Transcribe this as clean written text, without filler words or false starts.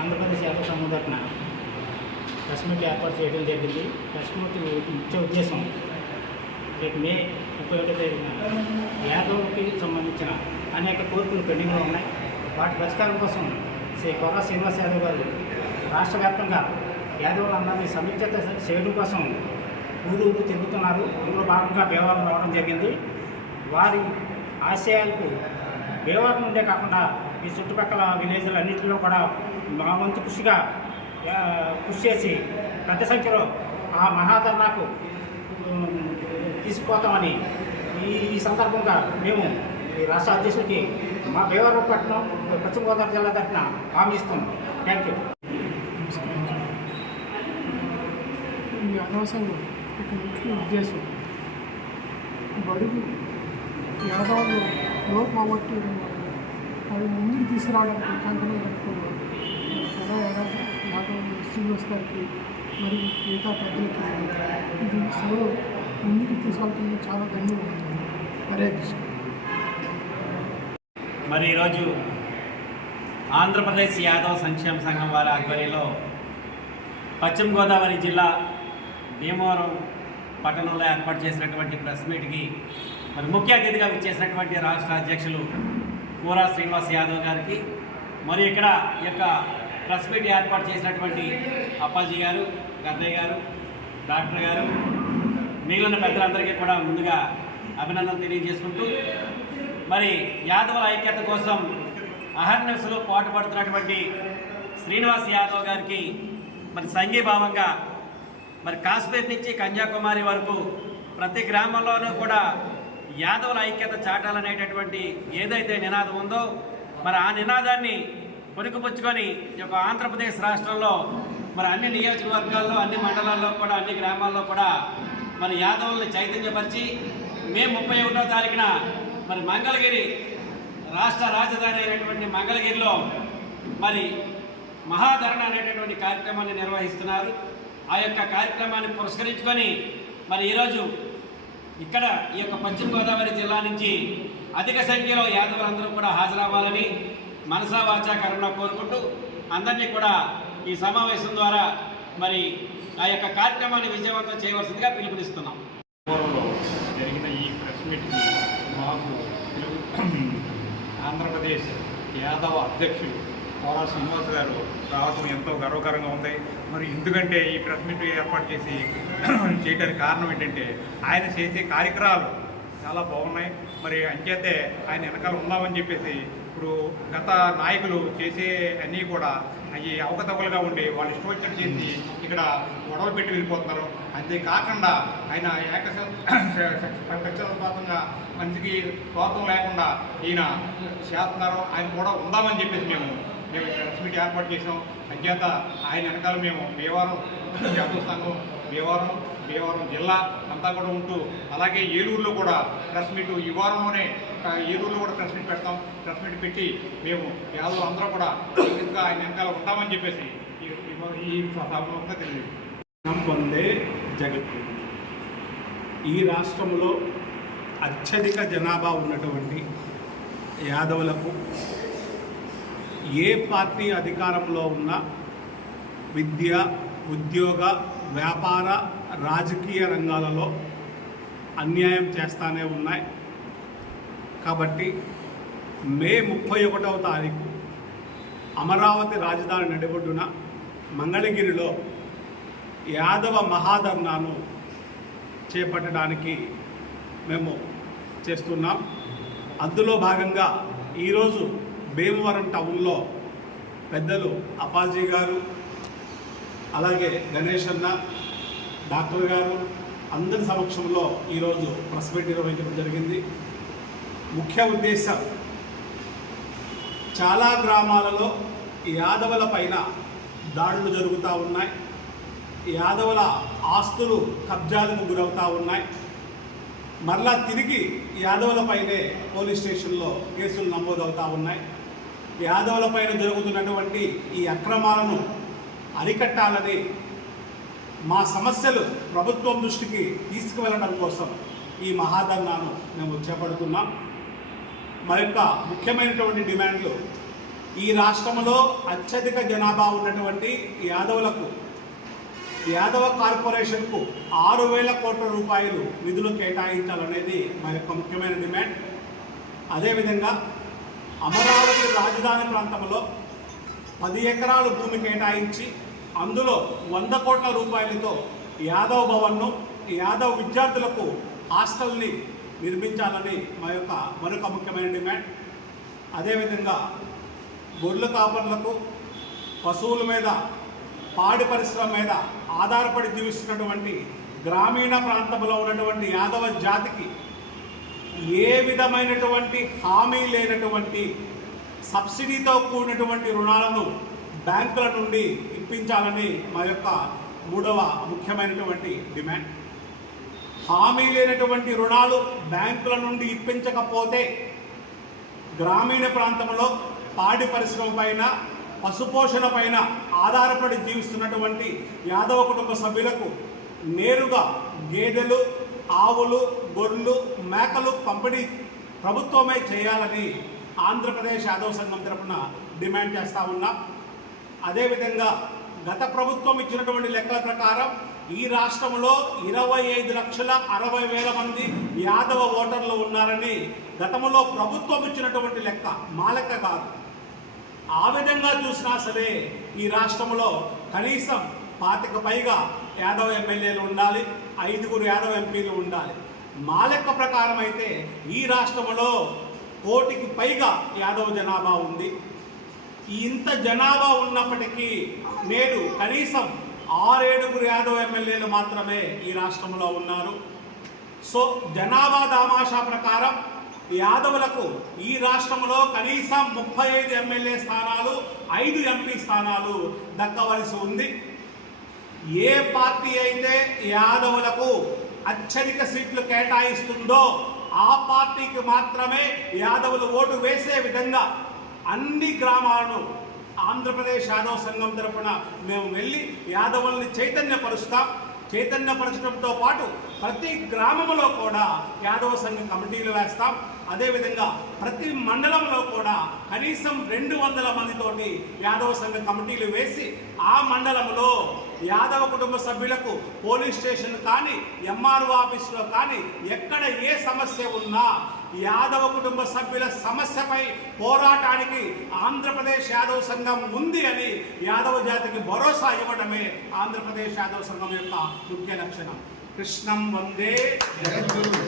ఆంధ్రప్రదేశ్ యాదవ్ సంఘటన press meet ఏర్పాటు చేయడం జరిగింది. ప్రెస్ మీట్ ముఖ్య ఉద్దేశం రేపు మే 31వ తేదీన యాదవ్కి సంబంధించిన అనేక కోరికలు పెండింగ్లో ఉన్నాయి. వాటి పరిష్కారం కోసం శ్రీ కొర్ర శ్రీనివాస్ యాదవ్ గారు రాష్ట్ర వ్యాప్తంగా యాదవులందరినీ సమీక్షత చేయడం కోసం ఊరు తిరుగుతున్నారు. అందులో భాగంగా భీమవరం రావడం జరిగింది. వారి ఆశయాలకు భీమవరం నుండే కాకుండా ఈ చుట్టుపక్కల విలేజ్లు అన్నింటిలో కూడా మా వంతు కృషి చేసి పెద్ద సంఖ్యలో ఆ మహాధర్నాకు తీసుకుపోతామని ఈ సందర్భంగా మేము ఈ రాష్ట్ర అధ్యక్షుడికి మా భీమవరం పట్టణం పశ్చిమ గోదావరి జిల్లా తరఫున హామీ ఇస్తున్నాం. Thank you. ఈ అనవసరంగా ఒక ముఖ్య ఉద్దేశం బడుగు యాదవులు లోపావట్టి అవి ముందుకు తీసుకురావడానికి కంకణం కట్టుకున్నాం. యాదవ్ శ్రీనివాస్ గారికి మరియు మిగతా పెద్దలకి ఇది సభలో ముందుకు తీసుకెళ్తుంది. చాలా ధన్యవాదాలు. హరే కృష్ణ. మరి ఈరోజు ఆంధ్రప్రదేశ్ యాదవ్ సంక్షేమ సంఘం వారి ఆధ్వర్యంలో పశ్చిమ గోదావరి జిల్లా భీమవరం పట్టణంలో ఏర్పాటు చేసినటువంటి ప్రెస్ మీట్కి మరి ముఖ్య అతిథిగా విచ్చేసినటువంటి రాష్ట్ర అధ్యక్షులు కొర్ర శ్రీనివాస్ యాదవ్ గారికి, మరి ఇక్కడ ఈ యొక్క ప్రెస్ మీట్ ఏర్పాటు చేసినటువంటి అప్పాజీ గారు, గద్దయ్య గారు, డాక్టర్ గారు, మిగిలిన పెద్దలందరికీ కూడా ముందుగా అభినందనలు తెలియజేసుకుంటూ, మరి యాదవుల ఐక్యత కోసం అహర్నిశలు పాటుపడుతున్నటువంటి శ్రీనివాస్ యాదవ్ గారికి మరి సంఘీభావంగా మరి కాశ్మీర్ నుంచి కన్యాకుమారి వరకు ప్రతి గ్రామంలోనూ కూడా యాదవుల ఐక్యత చాటాలనేటటువంటి ఏదైతే నినాదం ఉందో మరి ఆ నినాదాన్ని పొనుకుపుచ్చుకొని ఈ యొక్క ఆంధ్రప్రదేశ్ రాష్ట్రంలో మరి అన్ని నియోజకవర్గాల్లో, అన్ని మండలాల్లో కూడా, అన్ని గ్రామాల్లో కూడా మరి యాదవుల్ని చైతన్యపరిచి మే 31వ తారీఖున మరి మంగళగిరి రాష్ట్ర రాజధాని అయినటువంటి మంగళగిరిలో మరి మహాధరణ అనేటటువంటి కార్యక్రమాన్ని నిర్వహిస్తున్నారు. ఆ యొక్క కార్యక్రమాన్ని పురస్కరించుకొని మరి ఈరోజు ఇక్కడ ఈ యొక్క పశ్చిమ గోదావరి జిల్లా నుంచి అధిక సంఖ్యలో యాదవులందరూ కూడా హాజరవ్వాలని మనసా వాచా కర్మలో కోరుకుంటూ అందరినీ కూడా ఈ సమావేశం ద్వారా మరి ఆ యొక్క కార్యక్రమాన్ని విజయవంతం చేయవలసిందిగా పిలుపునిస్తున్నాం. జరిగిన ఈ ప్రెస్ మీట్కి మాకు ఆంధ్రప్రదేశ్ యాదవ అధ్యక్షులు కొర్ర శ్రీనివాస్ గారు రావడం ఎంతో గర్వకారంగా ఉంది. మరి ఎందుకంటే ఈ ప్రెస్ మీట్ ఏర్పాటు చేయడానికి కారణం ఏంటంటే ఆయన చేసే కార్యక్రమాలు చాలా బాగున్నాయి. మరి అంచేతే ఆయన వెనకాల ఉన్నామని చెప్పేసి ఇప్పుడు గత నాయకులు చేసే అన్నీ కూడా అవి అవకతవకలుగా ఉండి వాళ్ళు ఇష్టం వచ్చినట్టు చేసి ఇక్కడ గొడవలు పెట్టి వెళ్ళిపోతున్నారు. అంతేకాకుండా ఆయన పక్షపాతంగా మంచికి స్వార్థం లేకుండా ఈయన చేస్తున్నారు. ఆయన కూడా ఉందామని చెప్పేసి మేము ప్రెస్ మీట్ ఏర్పాటు చేసాం. అంచేత ఆయన వెనకాల మేము భీమవరం యాదవ్ సంఘం, భీమవరం జిల్లా అంతా కూడా ఉంటూ, అలాగే ఏలూరులో కూడా ప్రెస్ మీట్ ఈ వారంలోనే ఏలూరులో కూడా ప్రెస్ మీట్ పెడతాం. ప్రెస్ మీట్ పెట్టి మేము యాదవులు అందరూ కూడా ఇంకా ఆయన వెనకాల ఉంటామని చెప్పేసి ఈ సభలో తెలియదు. పొందే జగత్తు ఈ రాష్ట్రంలో అత్యధిక జనాభా ఉన్నటువంటి యాదవులకు ఏ పార్టీ అధికారంలో ఉన్నా విద్య, ఉద్యోగ, వ్యాపార, రాజకీయ రంగాలలో అన్యాయం చేస్తూనే ఉన్నాయి. కాబట్టి మే 31వ తారీఖు అమరావతి రాజధాని నడిబొడ్డున మంగళగిరిలో యాదవ మహాధర్నాను చేపట్టడానికి మేము చేస్తున్నాం. అందులో భాగంగా ఈరోజు భీమవరం టౌన్లో పెద్దలు అప్పాజీ గారు, అలాగే గణేష్ అన్న, డాక్టర్ గారు అందరి సమక్షంలో ఈరోజు ప్రెస్ మీట్ నిర్వహించడం జరిగింది. ముఖ్య ఉద్దేశం, చాలా గ్రామాలలో యాదవుల పైన దాడులు జరుగుతూ ఉన్నాయి. యాదవుల ఆస్తులు కబ్జాలకు గురవుతూ ఉన్నాయి. మరలా తిరిగి యాదవులపైనే పోలీస్ స్టేషన్లో కేసులు నమోదవుతూ ఉన్నాయి. యాదవులపైన జరుగుతున్నటువంటి ఈ అక్రమాలను అరికట్టాలని, మా సమస్యలు ప్రభుత్వం దృష్టికి తీసుకువెళ్ళడం కోసం ఈ మహాధర్నాను మేము చేపడుతున్నాం. మా యొక్క ముఖ్యమైనటువంటి డిమాండ్లు, ఈ రాష్ట్రంలో అత్యధిక జనాభా ఉన్నటువంటి యాదవులకు, యాదవ కార్పొరేషన్కు 6,000 కోట్ల రూపాయలు నిధులు కేటాయించాలనేది మా యొక్క ముఖ్యమైన డిమాండ్. అదేవిధంగా అమరావతి రాజధాని ప్రాంతంలో 10 ఎకరాలు భూమి కేటాయించి అందులో 100 కోట్ల రూపాయలతో యాదవ్ భవన్ను, యాదవ్ విద్యార్థులకు హాస్టల్ని నిర్మించాలని మా యొక్క మరొక ముఖ్యమైన డిమాండ్. అదేవిధంగా గొర్రెల కాపర్లకు, పశువుల మీద, పాడి పరిశ్రమ మీద ఆధారపడి జీవిస్తున్నటువంటి గ్రామీణ ప్రాంతంలో ఉన్నటువంటి యాదవ జాతికి ఏ విధమైనటువంటి హామీ లేనటువంటి సబ్సిడీతో కూడినటువంటి రుణాలను బ్యాంకుల నుండి ఇప్పించాలని మా యొక్క మూడవ ముఖ్యమైనటువంటి డిమాండ్. హామీ లేనటువంటి రుణాలు బ్యాంకుల నుండి ఇప్పించకపోతే గ్రామీణ ప్రాంతంలో పాడి పరిశ్రమ పైన, పశుపోషణ పైన ఆధారపడి జీవిస్తున్నటువంటి యాదవ కుటుంబ సభ్యులకు నేరుగా గేదెలు, ఆవులు, గొర్రెలు, మేకలు పంపిణీ ప్రభుత్వమే చేయాలని ఆంధ్రప్రదేశ్ యాదవ సంఘం తరఫున డిమాండ్ చేస్తూ ఉన్నాం. అదేవిధంగా గత ప్రభుత్వం ఇచ్చినటువంటి లెక్కల ప్రకారం ఈ రాష్ట్రంలో 25,60,000 మంది యాదవ ఓటర్లు ఉన్నారని గతంలో ప్రభుత్వం ఇచ్చినటువంటి లెక్క, మా లెక్క కాదు. ఆ విధంగా చూసినా సరే ఈ రాష్ట్రంలో కనీసం 25 పైగా యాదవ ఎమ్మెల్యేలు ఉండాలి, 5 యాదవ ఎంపీలు ఉండాలి. మా లెక్క ప్రకారం అయితే ఈ రాష్ట్రంలో 1 కోటికి పైగా యాదవ జనాభా ఉంది. ఇంత జనాభా ఉన్నప్పటికీ నేడు కనీసం 6-7 యాదవ ఎమ్మెల్యేలు మాత్రమే ఈ రాష్ట్రంలో ఉన్నారు. సో జనాభా దామాషా ప్రకారం యాదవులకు ఈ రాష్ట్రంలో కనీసం 35 ఎమ్మెల్యే స్థానాలు, 5 ఎంపీ స్థానాలు దక్కవలసి ఉంది. ఏ పార్టీ అయితే యాదవులకు అత్యధిక సీట్లు కేటాయిస్తుందో ఆ పార్టీకి మాత్రమే యాదవులు ఓటు వేసే విధంగా అన్ని గ్రామాలను ఆంధ్రప్రదేశ్ యాదవ సంఘం తరఫున మేము వెళ్ళి యాదవుల్ని చైతన్యపరుస్తాం. చైతన్యపరచడంతో పాటు ప్రతి గ్రామంలో కూడా యాదవ సంఘ కమిటీలు వేస్తాం. అదేవిధంగా ప్రతి మండలంలో కూడా కనీసం 200 మందితోటి యాదవ సంఘ కమిటీలు వేసి ఆ మండలంలో యాదవ కుటుంబ సభ్యులకు పోలీస్ స్టేషన్ కానీ, ఎంఆర్ఓ ఆఫీసులో కానీ ఎక్కడ ఏ సమస్య ఉన్నా యాదవ కుటుంబ సభ్యుల సమస్యపై పోరాటానికి ఆంధ్రప్రదేశ్ యాదవ సంఘం ఉంది అని యాదవ జాతికి భరోసా ఇవ్వడమే ఆంధ్రప్రదేశ్ యాదవ సంఘం యొక్క ముఖ్య లక్షణం. కృష్ణం వందే జగద్గురు.